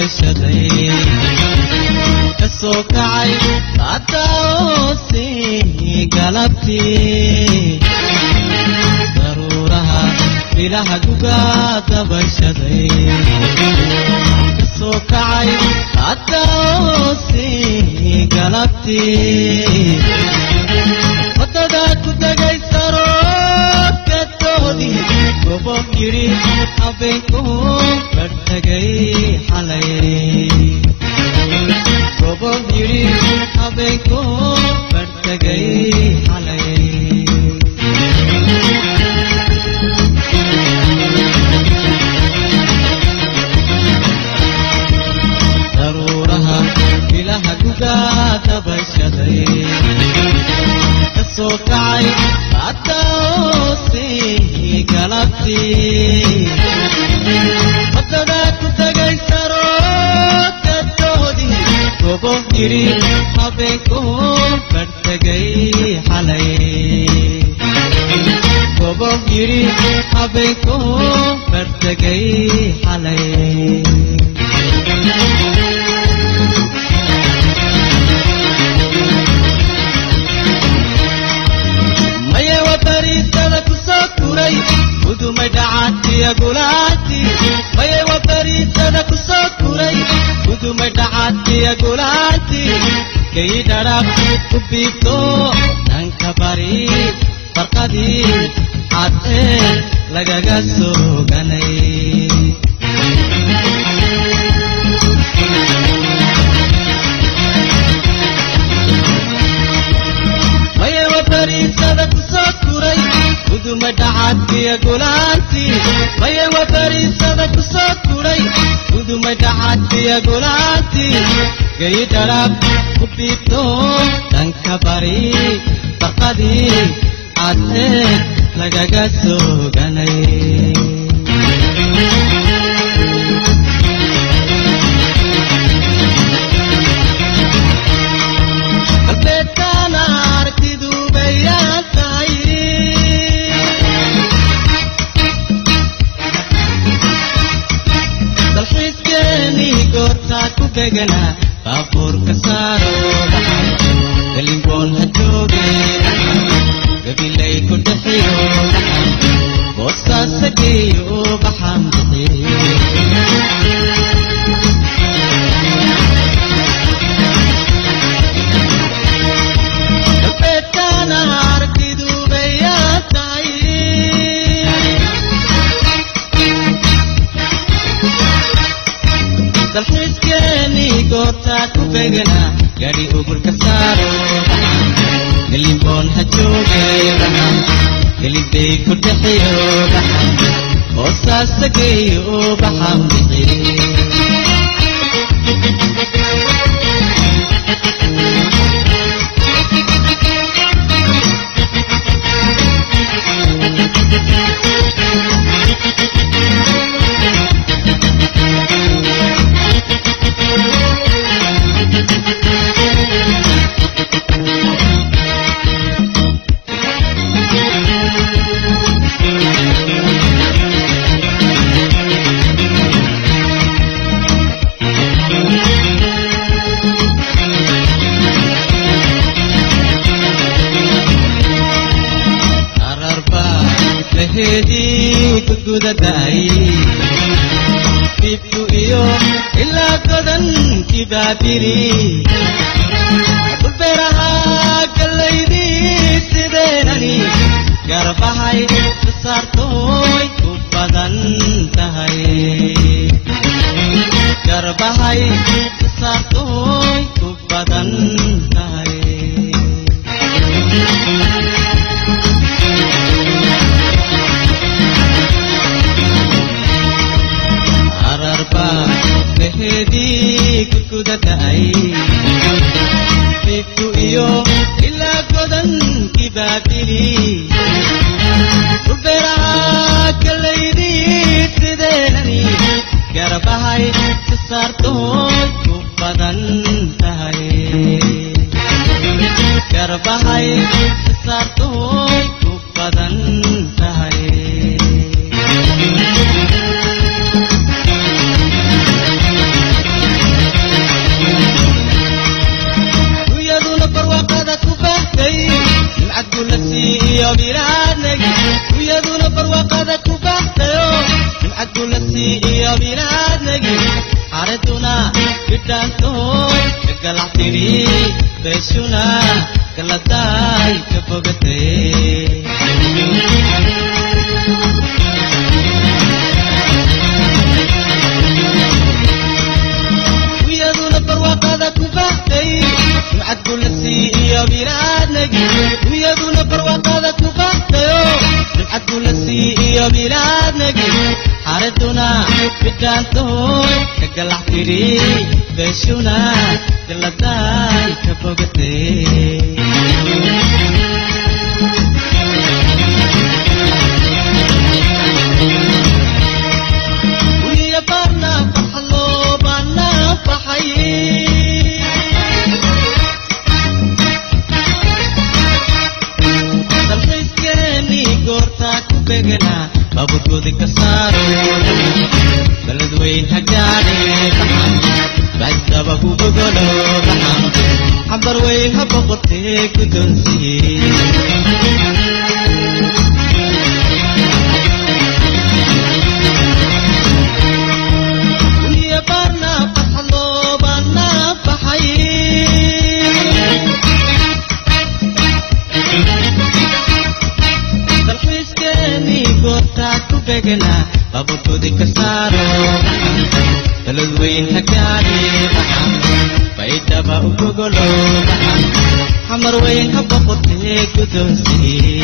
dabashaday kasoo kacay adoosi galabtii daruuraha ilaha guga dabashaday kasoo kacay adoosi galabtii wadada ku tagay saroodkadoodii gobob yidhi habeenku bartagay xalay gobob yidhi habeenku bartagay xalay daruuraha ilaha guga dabashaday kasoo kacay adoosi galabtii wadada ku tagay saroodkadoodii gobob yidhi habeenku bartagay xalay gobob yidhi habeenku bartagay xalay udumay dhacadkiya gulaati maye wabariisada ku soo kuray udumay dhacadkiya gulaati kay dharab ku biibto dhanka bari farqadii cadee lagaga sooganay maye wabariisada ku soo kuray udumay dhacadkiya gulaanti maye wabariisada ku soo kuray udumay dhacadkiya gulaanti gay dharab ku biibto dhanka bari farqadii cadee lagaga sooganay qalbeedkana aragtidu bayaan tahay dalxiiskeenii goortaa ku begana baabuurka saaro dhaxan galingoon ha joogee gabilay ku dhaxiyo dhaxan boostaasa geeyo baxan bixiye dalbeedkana aragtidu bayaan tahay dalxiiskeenii goortaa ku begana gaadhi ugurka saaro dhaxan galinboon ha joogee dhaxan gelintay ku dhaxiyo dhaxan hoostaasa geeyo baxan bixiye bibku iyo ilaa godankii baabiri dhulbeeraha gallaydii sideenani garbahay saartooy ku badan tahay garbahay saartooy ku badan tahay bibku iyo ilaa godankii baabiri dhulbeeraha gallaydii sideenani garbahay saartooy ku badan tahay garbahay saartooy ku badan tahay عدلتي يا بلادك ويدون برواقدك وبحتيو من عدلتي يا بلادك عرضنا بدانتوي قلعتني بشونا قلتاي كفوقتي ويدون برواقدك وبحتي عدلتي يا بلادك ويدون برواقدك وبحتيو عدلتي يا بلادك عرضنا بدانتوي قلعتني بشونا قلتاي كفوقتي ويا برنا فحلو برنا فحي سلفيسكني قرتك بغنا بابودك كسارو بلد وين هجاني بحام بعد بابو بقولو بحام حبر وين هبقتي كدنسي ويا برنا فحلو برنا فحي سلفيسكني قرتك بغنا بابودك كسارو بلد وين هجاني بحام بعد بابو بقولو بحام حمر وين هبقتي كدنسي